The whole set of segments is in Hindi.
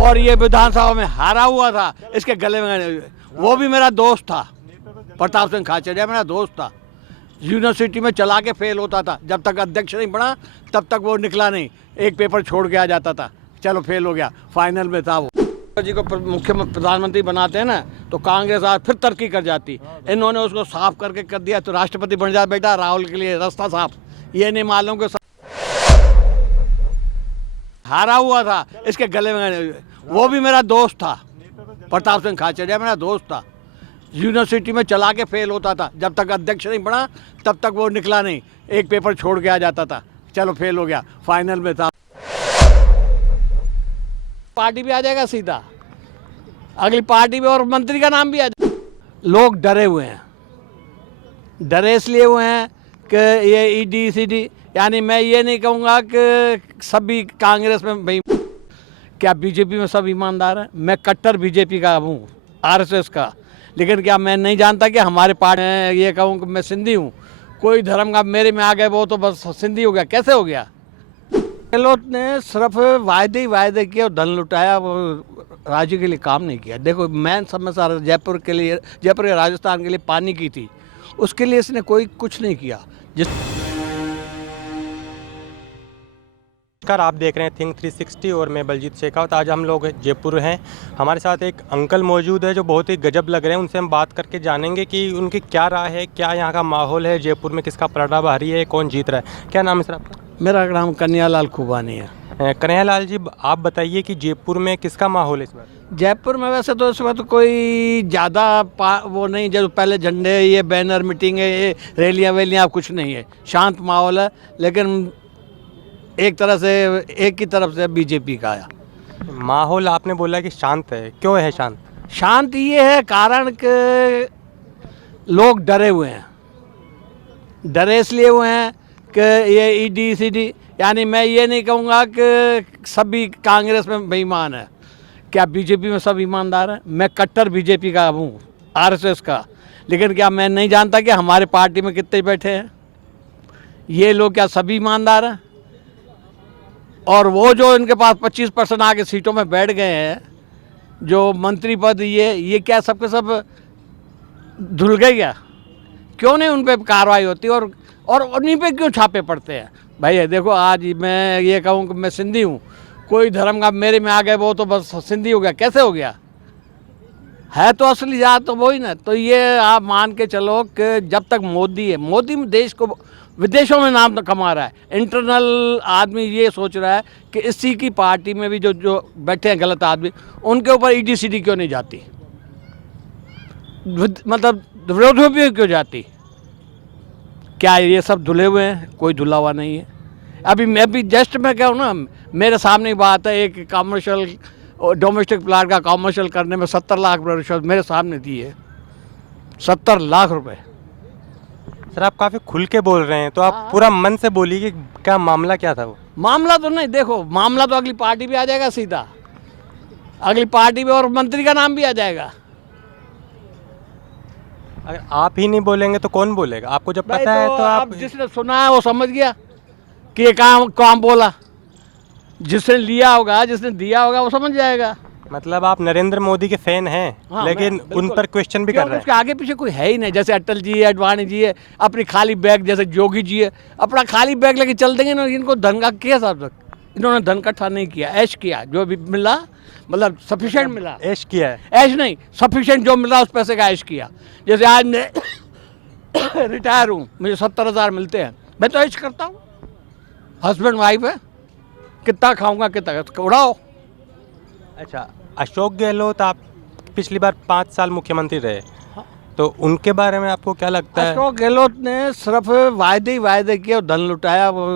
और ये विधानसभा में हारा हुआ था, इसके गले में वो भी मेरा दोस्त था, प्रताप सिंह खाचरिया मेरा दोस्त था। यूनिवर्सिटी में चला के फेल होता था, जब तक अध्यक्ष नहीं बना तब तक वो निकला नहीं, एक पेपर छोड़ के आ जाता था, चलो फेल हो गया, फाइनल में था वो। जी को मुख्य प्रधानमंत्री बनाते हैं ना तो कांग्रेस आज फिर तरक्की कर जाती। इन्होंने उसको साफ करके कर दिया तो राष्ट्रपति बन जा बेटा, राहुल के लिए रास्ता साफ। ये नहीं मालूम कि हारा हुआ था, इसके गले में वो भी मेरा दोस्त था, प्रताप सिंह खाचरिया मेरा दोस्त था। यूनिवर्सिटी में चला के फेल होता था, जब तक अध्यक्ष नहीं बना तब तक वो निकला नहीं, एक पेपर छोड़ के आ जाता था, चलो फेल हो गया, फाइनल में था। पार्टी भी आ जाएगा सीधा, अगली पार्टी में, और मंत्री का नाम भी आ जाएगा। लोग डरे हुए हैं, डरे इसलिए हुए हैं कि ये ईडी सीडी, यानी मैं ये नहीं कहूँगा कि सभी कांग्रेस में भाई, क्या बीजेपी में सब ईमानदार हैं? मैं कट्टर बीजेपी का हूँ, आरएसएस का, लेकिन क्या मैं नहीं जानता कि हमारे पार्टी में ये कहूँ कि मैं सिंधी हूँ, कोई धर्म का मेरे में आ गए वो तो बस सिंधी हो गया, कैसे हो गया? गहलोत ने सिर्फ वायदे ही वायदे किए और धन लुटाया, वो राज्य के लिए काम नहीं किया। देखो मैं समझता जयपुर के लिए, जयपुर या राजस्थान के लिए पानी की थी, उसके लिए इसने कोई कुछ नहीं किया। नमस्कार, आप देख रहे हैं थिंक 360 और मैं बलजीत शेखावत। आज हम लोग जयपुर हैं, हमारे साथ एक अंकल मौजूद है जो बहुत ही गजब लग रहे हैं। उनसे हम बात करके जानेंगे कि उनकी क्या राय है, क्या यहाँ का माहौल है, जयपुर में किसका पलड़ा भारी है, कौन जीत रहा है। क्या नाम है सर आपका? मेरा नाम कन्हैयालाल खुबानी है। कन्हैयालाल जी, आप बताइए कि जयपुर में किसका माहौल है इस बार? जयपुर में वैसे तो इस वक्त कोई ज़्यादा वो नहीं, जो पहले झंडे, ये बैनर, मीटिंग है, ये रैलियाँ वैलियाँ कुछ नहीं है, शांत माहौल है। लेकिन एक तरह से, एक की तरफ से बीजेपी का आया माहौल। आपने बोला कि शांत है, क्यों है शांत? शांत ये है कारण कि लोग डरे हुए हैं, डरे इसलिए हुए हैं कि ये ईडी सीडी, यानी मैं ये नहीं कहूँगा कि सभी कांग्रेस में बेईमान है, क्या बीजेपी में सब ईमानदार हैं? मैं कट्टर बीजेपी का हूँ, आरएसएस का, लेकिन क्या मैं नहीं जानता कि हमारे पार्टी में कितने बैठे हैं? ये लोग क्या सभी ईमानदार हैं? और वो जो इनके पास 25% आके सीटों में बैठ गए हैं, जो मंत्री पद, ये क्या सबके सब धुल गए क्या? क्यों नहीं उन पर कार्रवाई होती और उन्हीं पे क्यों छापे पड़ते हैं? भाई देखो, आज मैं ये कहूँ कि मैं सिंधी हूँ, कोई धर्म का मेरे में आ गए वो तो बस सिंधी हो गया, कैसे हो गया? है तो असली जात तो वही ना। तो ये आप मान के चलो कि जब तक मोदी है, मोदी देश को विदेशों में नाम तो कमा रहा है। इंटरनल आदमी ये सोच रहा है कि इसी की पार्टी में भी जो बैठे हैं गलत आदमी, उनके ऊपर ईडी सीडी क्यों नहीं जाती, मतलब विरोध भी क्यों जाती? क्या ये सब धुले हुए हैं? कोई धुला हुआ नहीं है। अभी मैं भी जस्ट मैं कहूँ ना, मेरे सामने बात है, एक कमर्शियल डोमेस्टिक प्लांट का कमर्शियल करने में 70 लाख रिश्वत मेरे सामने दी है, 70 लाख रुपए। सर, आप काफ़ी खुल के बोल रहे हैं, तो आप पूरा मन से बोलिए कि क्या मामला क्या था वो? मामला तो नहीं, देखो मामला तो अगली पार्टी भी आ जाएगा सीधा, अगली पार्टी में, और मंत्री का नाम भी आ जाएगा। अगर आप ही नहीं बोलेंगे तो कौन बोलेगा? आपको जब पता है तो आप जिसने सुना है वो समझ गया कि ये काम बोला, जिसने लिया होगा, जिसने दिया होगा वो समझ जाएगा। मतलब आप नरेंद्र मोदी के फैन हैं? हाँ, लेकिन उन पर क्वेश्चन भी कर रहे हैं। उसके आगे पीछे कोई है ही नहीं, जैसे अटल जी है, अडवाणी जी है, अपनी खाली बैग, जैसे जोगी जी है, अपना खाली बैग लेके चल देंगे ना। इनको धन का किया साहब तक, इन्होंने धन इकट्ठा नहीं किया, ऐश किया, जो भी मिला मतलब सफिशिएंट मिला, ऐश किया है। ऐश नहीं, सफिशिएंट जो मिला उस पैसे का ऐश किया। जैसे आज मैं रिटायर हूँ, मुझे 70,000 मिलते हैं, मैं तो ऐश करता हूँ, हस्बैंड वाइफ है, कितना खाऊंगा, कितना उड़ाओ। अच्छा, अशोक गहलोत आप पिछली बार 5 साल मुख्यमंत्री रहे, तो उनके बारे में आपको क्या लगता है? अशोक गहलोत ने सिर्फ वायदे ही वायदे किए और धन लुटाया, वो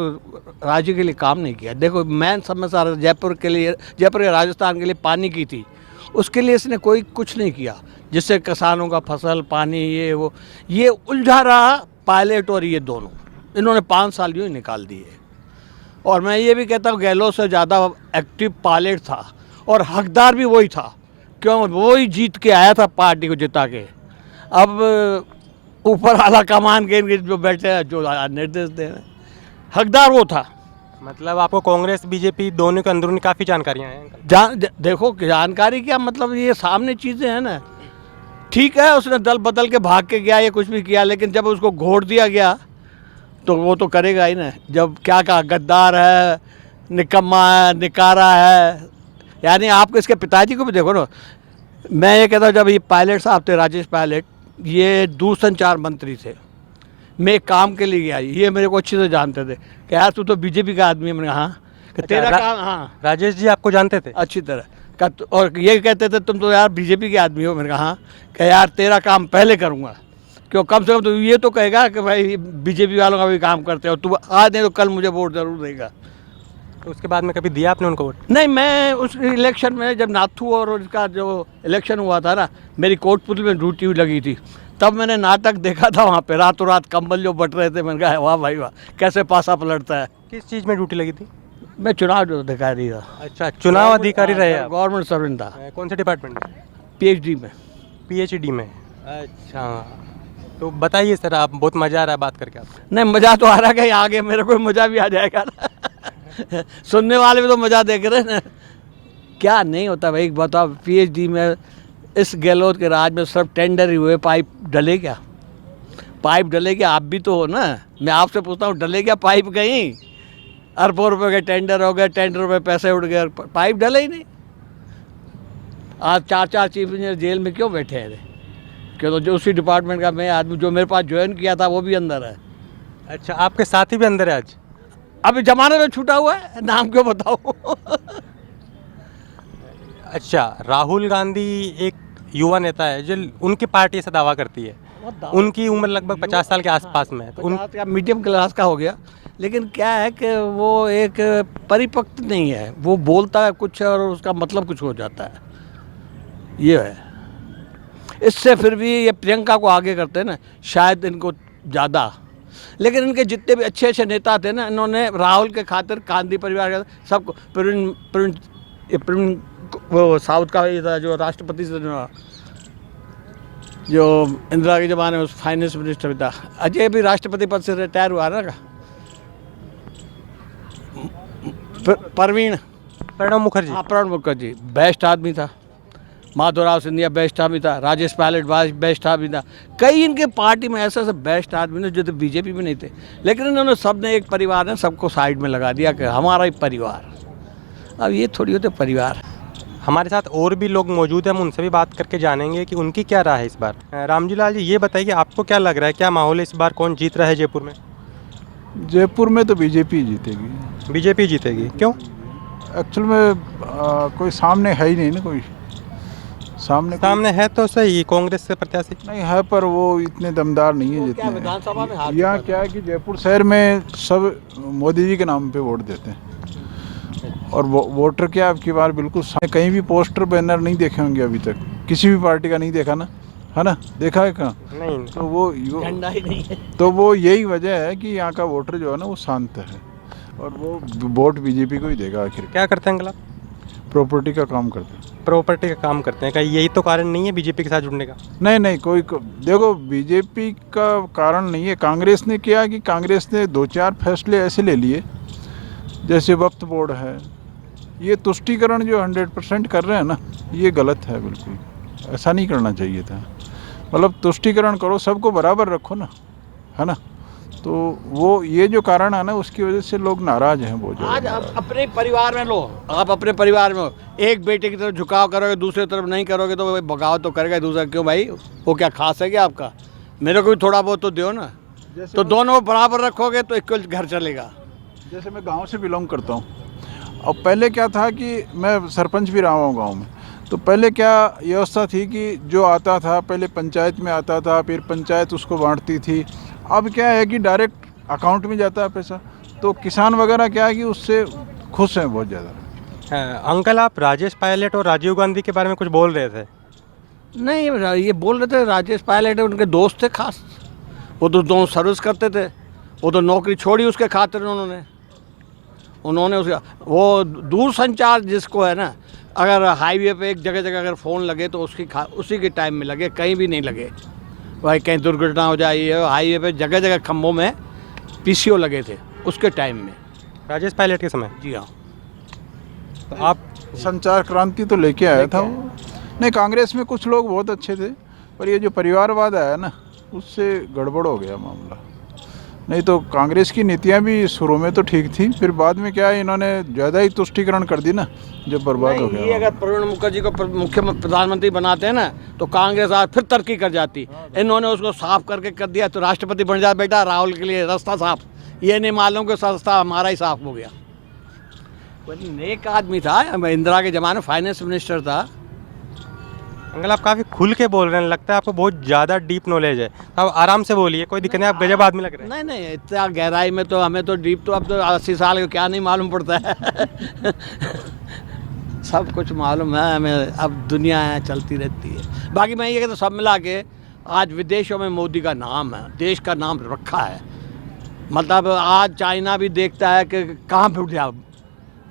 राज्य के लिए काम नहीं किया। देखो मैं समझता जयपुर के लिए, जयपुर या राजस्थान के लिए पानी की थी, उसके लिए इसने कोई कुछ नहीं किया, जिससे किसानों का फसल, पानी, ये उलझा रहा पायलट और ये दोनों, इन्होंने 5 साल यूँ ही निकाल दिए। और मैं ये भी कहता हूँ गहलोत से ज़्यादा एक्टिव पायलट था और हकदार भी वही था, क्यों? वही जीत के आया था पार्टी को जिता के। अब ऊपर आला कमान के इनके जो बैठे हैं, जो निर्देश दे रहे हैं, हकदार वो था। मतलब आपको कांग्रेस बीजेपी दोनों के अंदरूनी काफ़ी जानकारियाँ हैं अंकल। देखो जानकारी क्या मतलब, ये सामने चीज़ें हैं ना। ठीक है, उसने दल बदल के भाग के गया या कुछ भी किया, लेकिन जब उसको घोट दिया गया तो वो तो करेगा ही ना। जब क्या कहा, गद्दार है, निकम्मा है, निकारा है। यानी आप इसके पिताजी को भी देखो ना। मैं ये कहता हूँ, जब ये पायलट साहब थे, राजेश पायलट, ये दूरसंचार मंत्री थे। मैं एक काम के लिए गया, ये मेरे को अच्छे से जानते थे कि यार तू तो बीजेपी का आदमी है। मैंने कहा हाँ, कि तेरा काम, हाँ राजेश जी आपको जानते थे? अच्छी तरह का। और ये कहते थे तुम तो यार बीजेपी के आदमी हो। मैंने कहा हाँ, कि यार तेरा काम पहले करूँगा, क्यों कम से कम तो ये तो कहेगा कि भाई बीजेपी वालों का भी काम करते हो, तू आज नहीं तो कल मुझे वोट जरूर देगा। तो उसके बाद में कभी दिया आपने उनको वोट? नहीं, मैं उस इलेक्शन में जब नाथू और उसका जो इलेक्शन हुआ था ना, मेरी कोटपुतली में ड्यूटी लगी थी, तब मैंने नाटक देखा था वहाँ पे। रातों रात कंबल जो बट रहे थे, मैंने कहा वाह भाई वाह, कैसे पासा पलटता है। किस चीज़ में ड्यूटी लगी थी? मैं चुनाव जो अधिकारी था। अच्छा, चुनाव अधिकारी रहे आप? गवर्नमेंट सर्वेंट था। कौन से डिपार्टमेंट में? PhD में। PhD में। अच्छा, तो बताइए सर, आप बहुत मज़ा आ रहा है बात करके आपको? नहीं, मज़ा तो आ रहा है कि आगे मेरे को मज़ा भी आ जाएगा ना। सुनने वाले भी तो मज़ा देख रहे हैं ना। क्या नहीं होता भाई, बताओ। PhD में इस गहलोत के राज में सब टेंडर ही हुए, पाइप डले क्या? पाइप डले क्या? आप भी तो हो ना। मैं आपसे पूछता हूँ, डले क्या पाइप? कहीं अरबों रुपए के टेंडर हो गए, टेंडर में पैसे उड़ गए, पाइप डले ही नहीं। आज 4 चीफ इंजीनियर जेल में क्यों बैठे हैं? क्यों? तो जो उसी डिपार्टमेंट का मैं आदमी, जो मेरे पास ज्वाइन किया था, वो भी अंदर है। अच्छा, आपके साथी भी अंदर है आज? अभी जमाने में छूटा हुआ है, नाम क्यों बताऊँ? अच्छा, राहुल गांधी एक युवा नेता है जो उनकी पार्टी ऐसा दावा करती है। उनकी उम्र लगभग 50 साल के आसपास में है। तो 50 का मीडियम क्लास का हो गया, लेकिन क्या है कि वो एक परिपक्व नहीं है। वो बोलता है कुछ और उसका मतलब कुछ हो जाता है, ये है। इससे फिर भी ये प्रियंका को आगे करते हैं ना, शायद इनको ज़्यादा। लेकिन इनके जितने भी अच्छे अच्छे नेता थे ना, इन्होंने राहुल के खातिर, गांधी परिवार के सबको, प्रवीण वो साउथ का ये था जो राष्ट्रपति से जो इंदिरा के ज़माने में फाइनेंस मिनिस्टर भी था, अजय भी राष्ट्रपति पद से रिटायर हुआ ना। प्रणब मुखर्जी। हाँ, प्रणब मुखर्जी बेस्ट आदमी था। माधवराव सिंधिया बेस्ट आदमी था। राजेश पायलट बेस्ट आदमी था। कई इनके पार्टी में ऐसे ऐसे बेस्ट आदमी ने जो तो बीजेपी में नहीं थे, लेकिन इन्होंने सब ने एक परिवार ने सबको साइड में लगा दिया कि हमारा ही परिवार। अब ये थोड़ी होते परिवार। हमारे साथ और भी लोग मौजूद हैं, हम उनसे भी बात करके जानेंगे कि उनकी क्या राय है इस बार। रामजी लाल जी, ये बताइए आपको क्या लग रहा है, क्या माहौल है इस बार? कौन जीत रहा है जयपुर में? जयपुर में तो बीजेपी जीतेगी। बीजेपी जीतेगी? क्यों? एक्चुअल में कोई सामने है ही नहीं ना। कोई सामने है तो सही, कांग्रेस से प्रत्याशी नहीं है, पर वो इतने दमदार नहीं है जितने विधानसभा में यहाँ क्या है कि जयपुर शहर में सब मोदी जी के नाम पे वोट देते हैं। और वोटर क्या अब की बार बिल्कुल कहीं भी पोस्टर बैनर नहीं देखे होंगे अभी तक, किसी भी पार्टी का नहीं देखा ना, है ना? देखा है कहाँ? नहीं। तो वो झंडा ही नहीं है। तो वो यही वजह है कि यहाँ का वोटर जो है ना वो शांत है, और वो वोट बीजेपी को ही देगा आखिर। क्या करते हैं अंकल आप? प्रॉपर्टी का काम करते हैं। प्रॉपर्टी का काम करते हैं, क्या यही तो कारण नहीं है बीजेपी के साथ जुड़ने का? नहीं, देखो, बीजेपी का कारण नहीं है। कांग्रेस ने किया कि कांग्रेस ने 2-4 फैसले ऐसे ले लिए, जैसे वक्फ बोर्ड है, ये तुष्टीकरण जो 100% कर रहे हैं ना, ये गलत है बिल्कुल। ऐसा नहीं करना चाहिए था। मतलब तुष्टीकरण करो, सबको बराबर रखो ना, है ना? तो वो ये जो कारण है ना, उसकी वजह से लोग नाराज हैं बहुत ज़्यादा। आज आप अपने परिवार में लो, आप अपने परिवार में हो, एक बेटे की तरफ झुकाव करोगे, दूसरी तरफ नहीं करोगे तो बगावत तो करेगा दूसरा। क्यों भाई, वो क्या खास है क्या आपका? मेरे को भी थोड़ा बहुत तो दो ना। तो दोनों बराबर रखोगे तो इक्वल घर चलेगा। जैसे मैं गांव से बिलोंग करता हूँ, अब पहले क्या था कि मैं सरपंच भी रहा हूँ गांव में, तो पहले क्या व्यवस्था थी कि जो आता था पहले पंचायत में आता था, फिर पंचायत उसको बांटती थी। अब क्या है कि डायरेक्ट अकाउंट में जाता है पैसा, तो किसान वगैरह क्या है कि उससे खुश हैं बहुत ज़्यादा। अंकल, आप राजेश पायलट और राजीव गांधी के बारे में कुछ बोल रहे थे? नहीं, ये बोल रहे थे राजेश पायलट उनके दोस्त थे खास, वो तो दोनों सर्विस करते थे। वो तो नौकरी छोड़ी उसके खातिर उन्होंने उसका वो दूरसंचार जिसको है ना, अगर हाईवे पे एक जगह अगर फ़ोन लगे तो उसी के टाइम में लगे, कहीं भी नहीं लगे। भाई कहीं दुर्घटना हो जाए, हाईवे पे जगह खम्भों में PCO लगे थे उसके टाइम में। राजेश पायलट के समय। जी हाँ। तो आप संचार क्रांति तो लेके आया था वो। नहीं, कांग्रेस में कुछ लोग बहुत अच्छे थे, पर ये जो परिवारवाद आया ना, उससे गड़बड़ हो गया मामला। नहीं तो कांग्रेस की नीतियां भी शुरू में तो ठीक थी, फिर बाद में क्या है, इन्होंने ज़्यादा ही तुष्टीकरण कर दी ना, जब बर्बाद हो ये गया। अगर प्रणब मुखर्जी को मुख्य प्रधानमंत्री बनाते हैं ना, तो कांग्रेस आज फिर तरक्की कर जाती। इन्होंने उसको साफ करके कर दिया तो राष्ट्रपति बन जाए बेटा, राहुल के लिए रास्ता साफ। ये नहीं मालूम कि रास्ता हमारा ही साफ हो गया। कोई नेक आदमी था, इंदिरा के ज़माने में फाइनेंस मिनिस्टर था। अंकल आप काफ़ी खुल के बोल रहे हैं, लगता है आपको बहुत ज़्यादा डीप नॉलेज है। अब आराम से बोलिए, कोई दिक्कत नहीं, आप गजब आदमी लग रहे हैं। नहीं, इतना गहराई में तो हमें तो डीप तो अब तो 80 साल को क्या नहीं मालूम पड़ता है। सब कुछ मालूम है हमें, अब दुनिया है चलती रहती है। बाकी मैं ये कहता हूँ, सब मिला के आज विदेशों में मोदी का नाम है, देश का नाम रखा है। मतलब आज चाइना भी देखता है कि कहाँ पे उठा,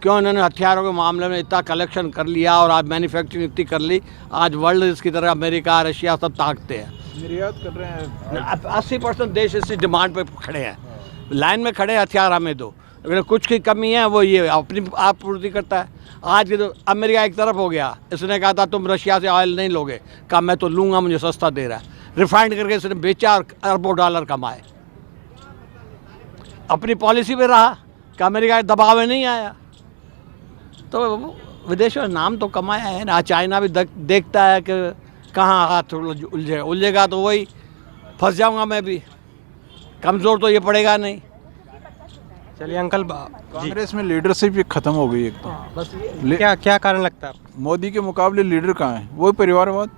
क्यों इन्होंने हथियारों के मामले में इतना कलेक्शन कर लिया और आज मैन्युफैक्चरिंग इतनी कर ली। आज वर्ल्ड इसकी तरह अमेरिका, रशिया सब ताकते हैं, निर्यात कर रहे हैं। 80% देश इसी डिमांड पे खड़े हैं, लाइन में खड़े हैं, हथियार हमें दो। अगर कुछ की कमी है वो ये अपनी आप पूर्ति करता है। आज के तो अमेरिका एक तरफ हो गया, इसने कहा था तुम रशिया से ऑयल नहीं लोगे, कहा मैं तो लूँगा, मुझे सस्ता दे रहा है। रिफाइंड करके इसने बेचा और अरबों डॉलर कमाए। अपनी पॉलिसी पे रहा कि अमेरिका के दबाव में नहीं आया, तो विदेशों में नाम तो कमाया है ना। चाइना भी देखता है कि कहाँ हाथ उलझेगा तो वही फंस जाऊंगा मैं भी, कमज़ोर तो ये पड़ेगा नहीं। चलिए अंकल कांग्रेस में लीडरशिप ही खत्म हो गई एक तो। बस क्या क्या कारण लगता है आपको? मोदी के मुकाबले लीडर कहाँ है, वही परिवारवाद।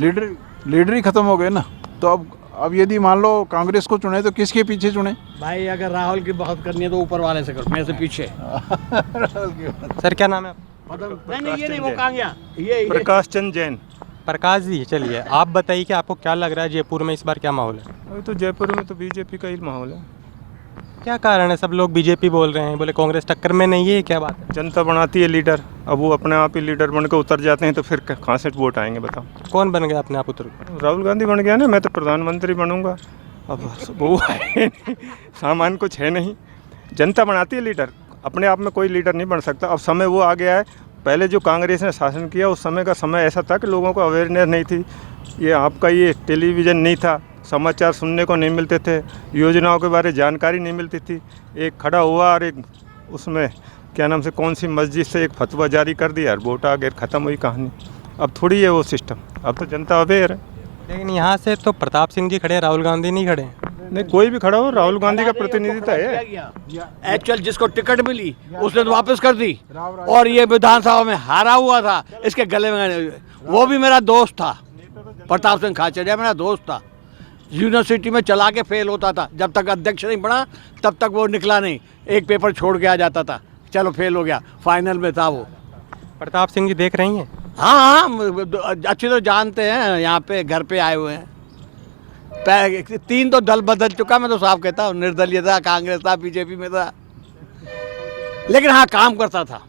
लीडर ही खत्म हो गए ना। तो अब यदि मान लो कांग्रेस को चुने तो किसके पीछे चुने? भाई अगर राहुल की बात करनी है तो ऊपर वाले से करो, मेरे से पीछे। सर क्या नाम है नहीं ये नहीं, वो कहाँ गया? ये प्रकाश चंद जैन। प्रकाश जी, चलिए आप बताइए कि आपको क्या लग रहा है जयपुर में इस बार क्या माहौल है? अभी तो जयपुर में तो बीजेपी का ही माहौल है। क्या कारण है? सब लोग बीजेपी बोल रहे हैं, बोले कांग्रेस टक्कर में नहीं है, क्या बात है? जनता बनाती है लीडर, अब वो अपने आप ही लीडर बनकर उतर जाते हैं तो फिर कहाँ से वोट आएंगे बताओ? कौन बन गया अपने आप उतर? राहुल गांधी बन गया ना, मैं तो प्रधानमंत्री बनूंगा। अब वो है नहीं, सामान कुछ है नहीं। जनता बनाती है लीडर, अपने आप में कोई लीडर नहीं बन सकता। अब समय वो आ गया है। पहले जो कांग्रेस ने शासन किया उस समय का समय ऐसा था कि लोगों को अवेयरनेस नहीं थी। ये आपका ये टेलीविज़न नहीं था, समाचार सुनने को नहीं मिलते थे, योजनाओं के बारे में जानकारी नहीं मिलती थी। एक खड़ा हुआ और एक उसमें क्या नाम से कौन सी मस्जिद से एक फतवा जारी कर दिया और वोट आ गए, ख़त्म हुई कहानी। अब थोड़ी है वो सिस्टम, अब तो जनता अवेयर है। लेकिन यहाँ से तो प्रताप सिंह जी खड़े, राहुल गांधी नहीं खड़े। नहीं, कोई भी खड़ा हो, राहुल गांधी का प्रतिनिधित्व है। एक्चुअल जिसको टिकट मिली उसने तो वापस कर दी, और ये विधानसभा में हारा हुआ था, इसके गले में वो भी मेरा दोस्त था, प्रताप सिंह खाचरिया मेरा दोस्त था। यूनिवर्सिटी में चला के फेल होता था, जब तक अध्यक्ष नहीं बना तब तक वो निकला नहीं, एक पेपर छोड़ के आ जाता था, चलो फेल हो गया, फाइनल में था वो। प्रताप सिंह जी देख रही हैं? हाँ, अच्छी तो जानते हैं, यहाँ पे घर पे आए हुए हैं। 3 तो दल बदल चुका, मैं तो साफ कहता हूँ, निर्दलीय था, कांग्रेस था, बीजेपी में था, लेकिन हाँ काम करता था।